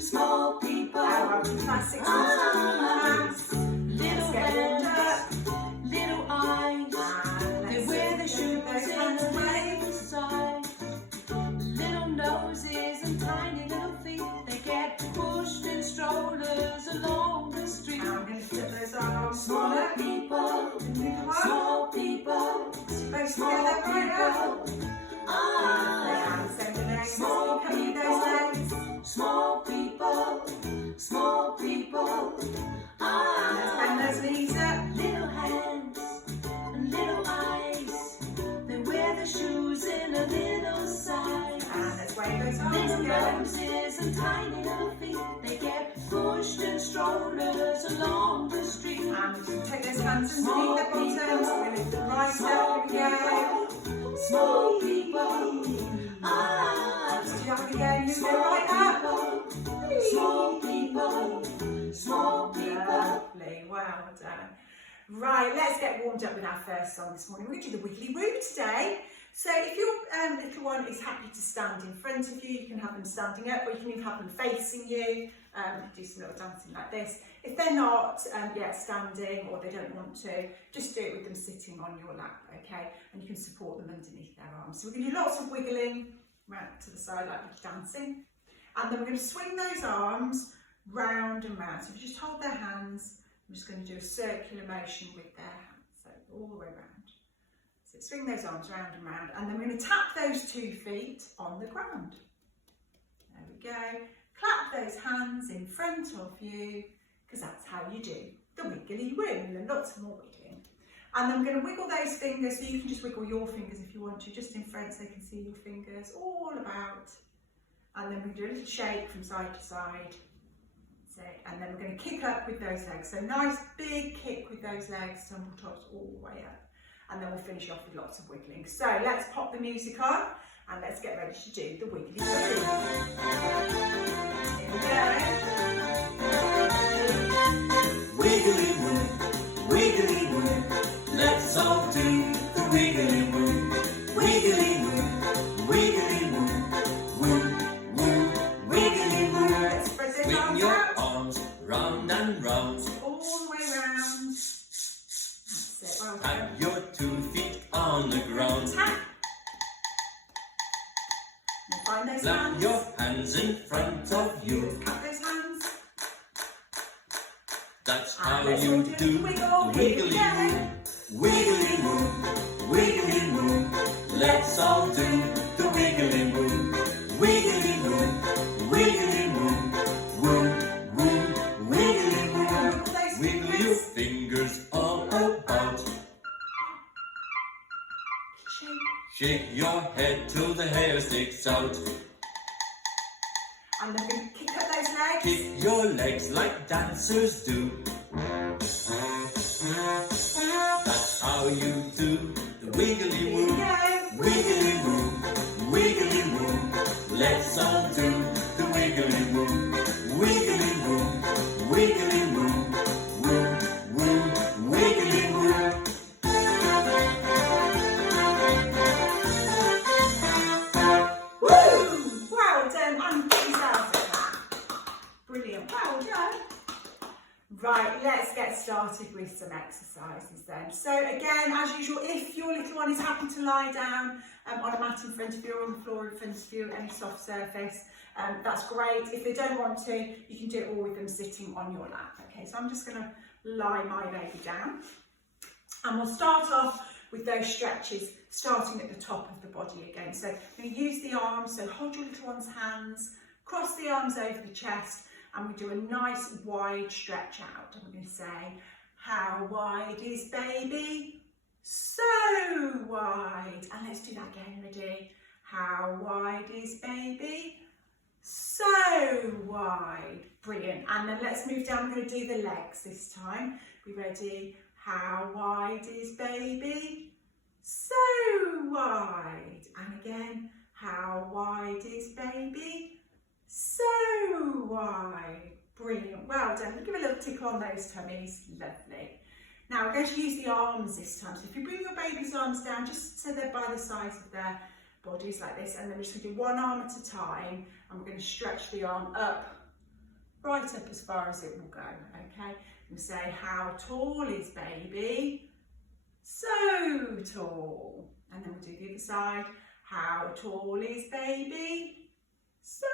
small people. Classic Eyes, little hands, little eyes. They wear their shoes in a little side. Little noses and tiny little feet. They get pushed in strollers along the street. I'm going to flip those arms. Small people, small people, small people. Small people, small people, small people. Bend those knees up. Little hands and little eyes. They wear their shoes in a little size. And let's wave those arms Little together. noses and tiny little feet. They get pushed in strollers along the street. And just take those hands underneath the bottoms. We're going to lift them right up. Here we go. Small people. Do you have it again? You go right up. Small people. Small people. Lovely. Well done. Right, let's get warmed up with our first song this morning. We're going to do the Wiggly Woo today. So if your little one is happy to stand in front of you, you can have them standing up, or you can even have them facing you. Do some little dancing like this. If they're not yet standing, or they don't want to, just do it with them sitting on your lap, okay? And you can support them underneath their arms. So we're going to do lots of wiggling round to the side like we're dancing. And then we're going to swing those arms round and round. So if you just hold their hands, I'm just going to do a circular motion with their hands, so all the way around. So swing those arms round and round, and then we're going to tap those 2 feet on the ground. There we go. Clap those hands in front of you, because that's how you do the wiggly woo. And then lots more wiggling. And then I'm going to wiggle those fingers, so you can just wiggle your fingers if you want to, just in front so they can see your fingers all about. And then we do a little shake from side to side. And then we're going to kick up with those legs. So nice big kick with those legs, tumble tops all the way up. And then we'll finish off with lots of wiggling. So let's pop the music on and let's get ready to do the wiggly woo. Here we go. Wiggly woo, wiggly woo. Let's all do the wiggly woo. Wiggly woo, wiggly woo. Woo, woo, wiggly woo. Let's spread those Swing arms your out. arms round and round. All the way round. That's it. Well done. Tap your 2 feet on the ground. Tap. And find those Clap hands. your hands in front of you. Clap those hands. That's And how let's all you do do the wiggle. the wiggly woo. Wiggly woo, wiggly woo. Let's all do the wiggly woo. Wiggly woo, wiggly woo. Woo, woo, wiggly woo. Wiggle your fingers all about. Shake. Shake your head till the hair sticks out. And then we're going to kick up those legs. Kick your legs like dancers do. That's how you do the wiggly Here we woo. go. Wiggly woo, wiggly woo. Let's all do the wiggly woo. Wiggly woo, wiggly woo. Woo, woo, wiggly woo. Woo! Well done. And give yourselves a clap. Brilliant. Well done. Right, let's get started with some exercises then. So again, as usual, if your little one is happy to lie down on a mat in front of you or on the floor in front of you, any soft surface, that's great. If they don't want to, you can do it all with them sitting on your lap. Okay, so I'm just going to lie my baby down. And we'll start off with those stretches, starting at the top of the body again. So I'm going to use the arms, so hold your little one's hands, cross the arms over the chest, and we do a nice wide stretch out. And we're going to say, how wide is baby? So wide. And let's do that again, ready? How wide is baby? So wide. Brilliant. And then let's move down. We're going to do the legs this time. Be ready? How wide is baby? So wide. And again, how wide is baby? So wide. Brilliant. Well done. Give a little tickle on those tummies. Lovely. Now we're going to use the arms this time. So if you bring your baby's arms down just so they're by the sides of their bodies like this, and then we're just going to do one arm at a time, and we're going to stretch the arm up right up as far as it will go, okay? We say, how tall is baby? So tall. And then we'll do the other side. How tall is baby? So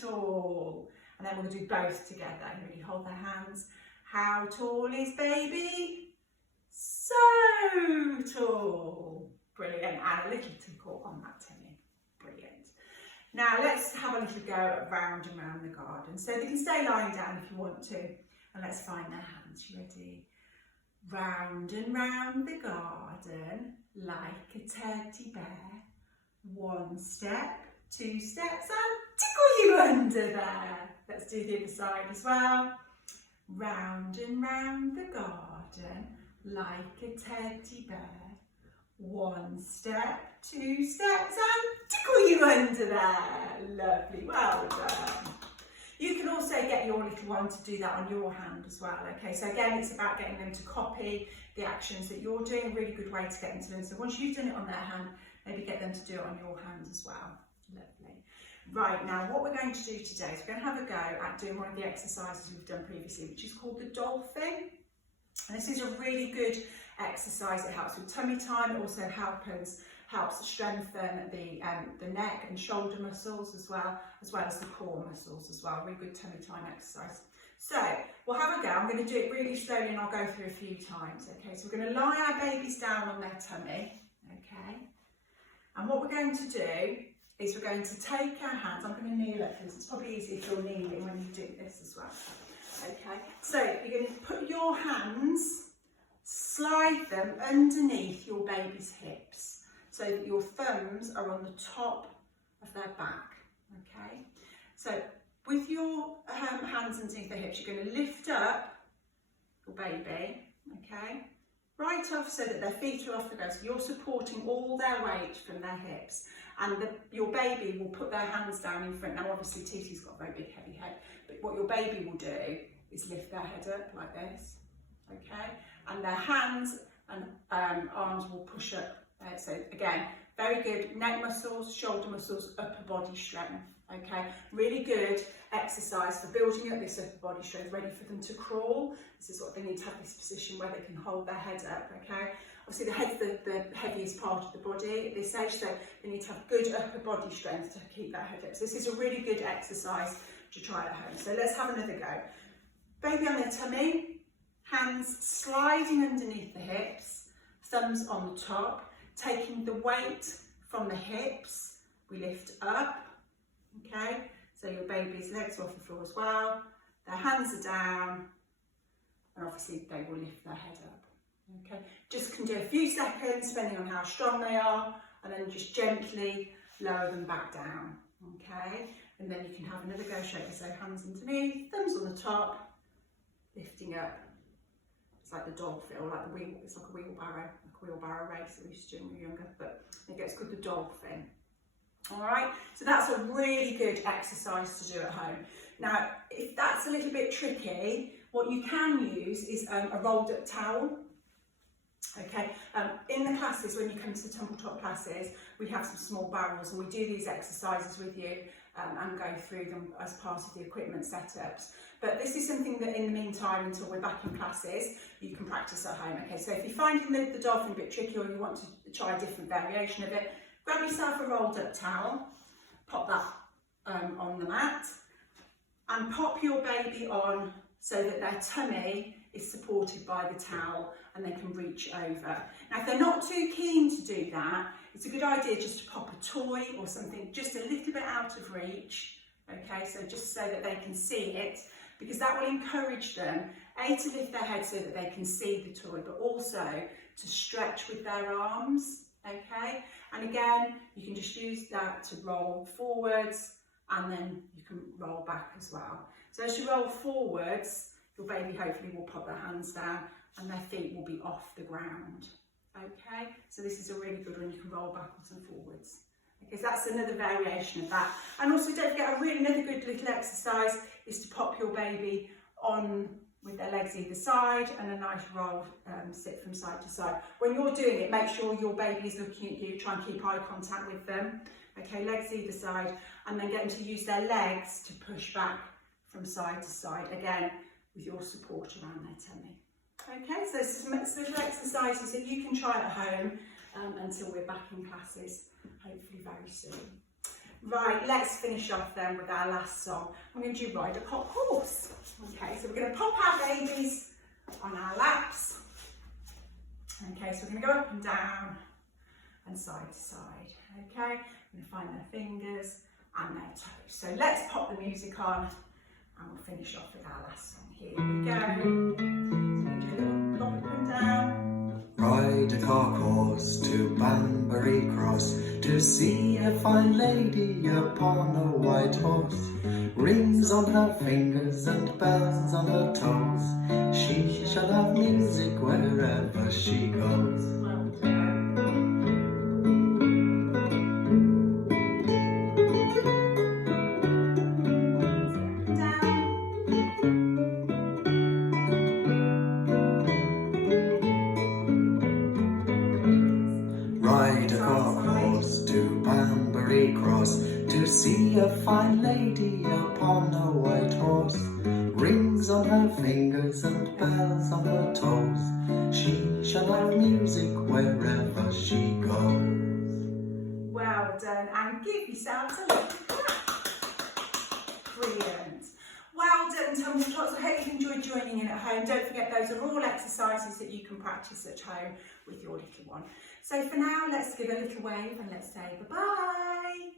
tall. And then we'll do both together and really hold their hands. How tall is baby? So tall. Brilliant. And a little tickle on that tummy. Brilliant. Now let's have a little go round and round the garden. So they can stay lying down if you want to. And let's find their hands. You ready? Round and round the garden like a teddy bear. 1 step, 2 steps and tickle you under there. Let's do the other side as well. Round and round the garden like a teddy bear. 1 step, 2 steps and tickle you under there. Lovely, well done. You can also get your little one to do that on your hand as well, okay? So again, it's about getting them to copy the actions that you're doing, a really good way to get them to learn. So once you've done it on their hand, maybe get them to do it on your hand as well. Lovely. Right, now what we're going to do today is we're going to have a go at doing one of the exercises we've done previously, which is called the dolphin. And this is a really good exercise. It helps with tummy time. It also helps strengthen the neck and shoulder muscles as well as the core muscles as well. Really good tummy time exercise. So we'll have a go. I'm going to do it really slowly and I'll go through a few times. Okay, so we're going to lie our babies down on their tummy. Okay, and what we're going to do is we're going to take our hands. I'm going to kneel up because it's probably easier if you're kneeling when you do this as well. Okay, so you're going to put your hands, slide them underneath your baby's hips so that your thumbs are on the top of their back. Okay, so with your hands underneath their hips, you're going to lift up your baby, okay, right off so that their feet are off the ground. So you're supporting all their weight from their hips, and your baby will put their hands down in front. Now obviously Titi's got a very big heavy head, but what your baby will do is lift their head up like this, okay, and their hands and arms will push up. So again, very good neck muscles, shoulder muscles, upper body strength. Okay, really good exercise for building up this upper body strength, ready for them to crawl. This is what they need to have, this position where they can hold their head up. Okay, obviously the head's the heaviest part of the body at this age, so they need to have good upper body strength to keep that head up. So this is a really good exercise to try at home. So let's have another go. Baby on their tummy, hands sliding underneath the hips, thumbs on the top, taking the weight from the hips, we lift up, okay, so your baby's legs are off the floor as well, their hands are down, and obviously they will lift their head up, okay. Just can do a few seconds depending on how strong they are, and then just gently lower them back down, okay, and then you can have another go shaker, so hands underneath, thumbs on the top, lifting up. It's like the dolphin, or like the wheel, it's like a wheelbarrow race that we used to do when we were younger, but it's called the dolphin. All right, so that's a really good exercise to do at home. Now, if that's a little bit tricky, what you can use is a rolled up towel. Okay, in the classes, when you come to the Tumbletop classes, we have some small barrels and we do these exercises with you and go through them as part of the equipment setups. But this is something that in the meantime, until we're back in classes, you can practice at home. Okay, so if you're finding the dolphin a bit tricky or you want to try a different variation of it, grab yourself a rolled up towel, pop that on the mat, and pop your baby on so that their tummy is supported by the towel and they can reach over. Now, if they're not too keen to do that, it's a good idea just to pop a toy or something just a little bit out of reach, okay, so just so that they can see it, because that will encourage them, A, to lift their head so that they can see the toy, but also to stretch with their arms, okay? And again, you can just use that to roll forwards and then you can roll back as well. So as you roll forwards, your baby hopefully will pop their hands down and their feet will be off the ground, okay? So this is a really good one, you can roll backwards and forwards. Okay, so that's another variation of that. And also don't forget, another good little exercise is to pop your baby on with their legs either side and a nice roll, sit from side to side. When you're doing it, make sure your baby is looking at you, try and keep eye contact with them. Okay, legs either side, and then get them to use their legs to push back from side to side, again, with your support around their tummy. Okay, so some little exercises that you can try at home until we're back in classes, hopefully very soon. Right, let's finish off then with our last song. I'm going to do Ride a Cock Horse. Okay, so we're going to pop our babies on our laps. Okay, so we're going to go up and down and side to side. Okay, we're going to find their fingers and their toes. So let's pop the music on and we'll finish off with our last song. Here we go. So we do a little pop up and down. Ride a cock horse to Banbury Cross to see a fine lady upon a white horse. Rings on her fingers and bells on her toes. She shall have music wherever she goes. Well done. Ride a cock horse to Banbury Cross to see a fine lady upon a white horse. Rings on her fingers and bells on her toes. She shall have music wherever she goes. Well done, and give yourselves a little clap. Brilliant. Well done, Tumble Tots. I hope you've enjoyed joining in at home. Don't forget, those are all exercises that you can practice at home with your little one. So for now, let's give a little wave and let's say bye-bye.